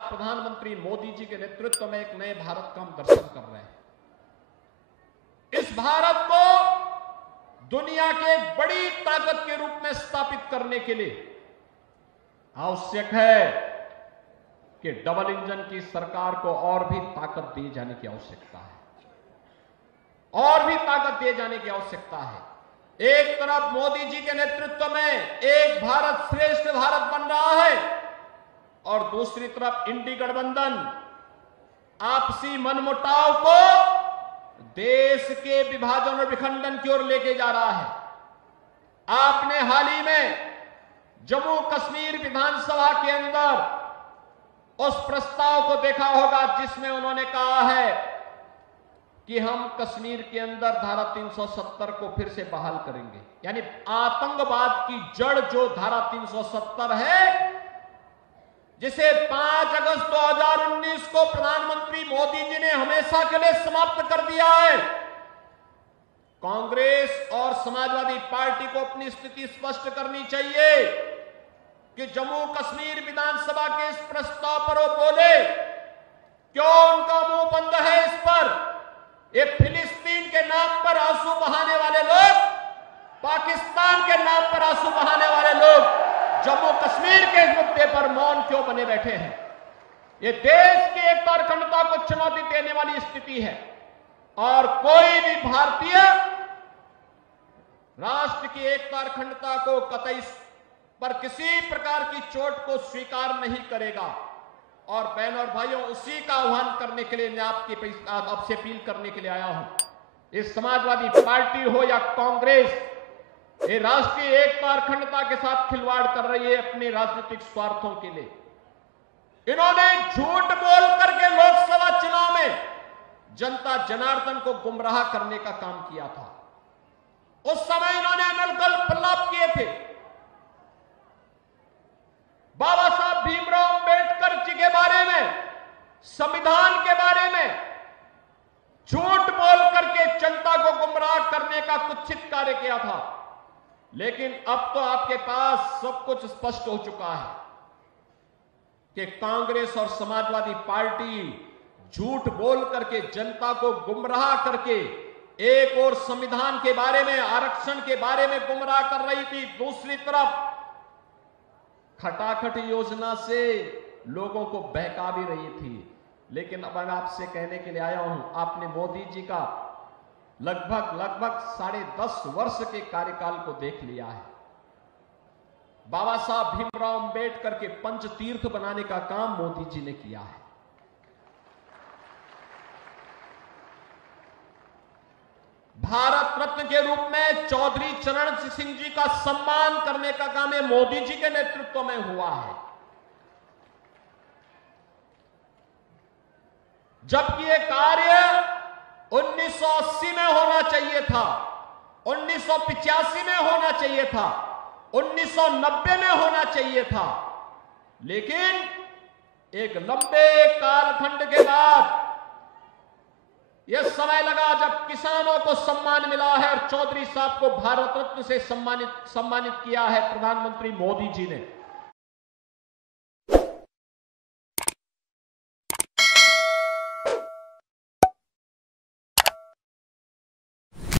प्रधानमंत्री मोदी जी के नेतृत्व में एक नए भारत का हम दर्शन कर रहे हैं। इस भारत को दुनिया के एक बड़ी ताकत के रूप में स्थापित करने के लिए आवश्यक है कि डबल इंजन की सरकार को और भी ताकत दिए जाने की आवश्यकता है, और भी ताकत दिए जाने की आवश्यकता है। एक तरफ मोदी जी के नेतृत्व में एक भारत श्रेष्ठ भारत बन रहा है और दूसरी तरफ इंडी गठबंधन आपसी मनमुटाव को देश के विभाजन और विखंडन की ओर लेके जा रहा है। आपने हाल ही में जम्मू कश्मीर विधानसभा के अंदर उस प्रस्ताव को देखा होगा जिसमें उन्होंने कहा है कि हम कश्मीर के अंदर धारा 370 को फिर से बहाल करेंगे। यानी आतंकवाद की जड़ जो धारा 370 है, जिसे 5 अगस्त 2019 को प्रधानमंत्री मोदी जी ने हमेशा के लिए समाप्त कर दिया है। कांग्रेस और समाजवादी पार्टी को अपनी स्थिति स्पष्ट करनी चाहिए कि जम्मू कश्मीर विधानसभा के इस प्रस्ताव पर वो बोले, क्यों उनका मुंह बंद है इस पर? ये फिलिस्तीन के नाम पर आंसू बहाने वाले लोग, पाकिस्तान के नाम पर आंसू बहाने वाले लोग जम्मू कश्मीर के इस मुद्दे पर मौन क्यों बने बैठे हैं? ये देश की एकता और अखंडता को चुनौती देने वाली स्थिति है और कोई भी भारतीय राष्ट्र की एकता और अखंडता को कतई पर किसी प्रकार की चोट को स्वीकार नहीं करेगा। और बहनों और भाइयों, उसी का आह्वान करने के लिए मैं आपसे अपील करने के लिए आया हूं। इस समाजवादी पार्टी हो या कांग्रेस, ये राष्ट्रीय एकता और अखंडता के साथ खिलवाड़ कर रही है अपने राजनीतिक स्वार्थों के लिए। इन्होंने झूठ बोल करके लोकसभा चुनाव में जनता जनार्दन को गुमराह करने का काम किया था। उस समय इन्होंने अनर्गल प्रलाप किए थे। बाबा साहब भीमराव अंबेडकर जी के बारे में, संविधान के बारे में झूठ बोल करके जनता को गुमराह करने का कुत्सित कार्य किया था। लेकिन अब तो आपके पास सब कुछ स्पष्ट हो चुका है कि कांग्रेस और समाजवादी पार्टी झूठ बोल करके जनता को गुमराह करके एक और संविधान के बारे में, आरक्षण के बारे में गुमराह कर रही थी, दूसरी तरफ खटाखट योजना से लोगों को बहका भी रही थी। लेकिन अब मैं आपसे कहने के लिए आया हूं, आपने मोदी जी का लगभग 10.5 वर्ष के कार्यकाल को देख लिया है। बाबा साहब भीमराव अंबेडकर के पंचतीर्थ बनाने का काम मोदी जी ने किया है। भारत रत्न के रूप में चौधरी चरण सिंह जी का सम्मान करने का काम ये मोदी जी के नेतृत्व में हुआ है। जबकि ये कार्य 1980 में होना चाहिए था, 1985 में होना चाहिए था, 1990 में होना चाहिए था। लेकिन एक लंबे कालखंड के बाद यह समय लगा जब किसानों को सम्मान मिला है और चौधरी साहब को भारत रत्न से सम्मानित किया है प्रधानमंत्री मोदी जी ने।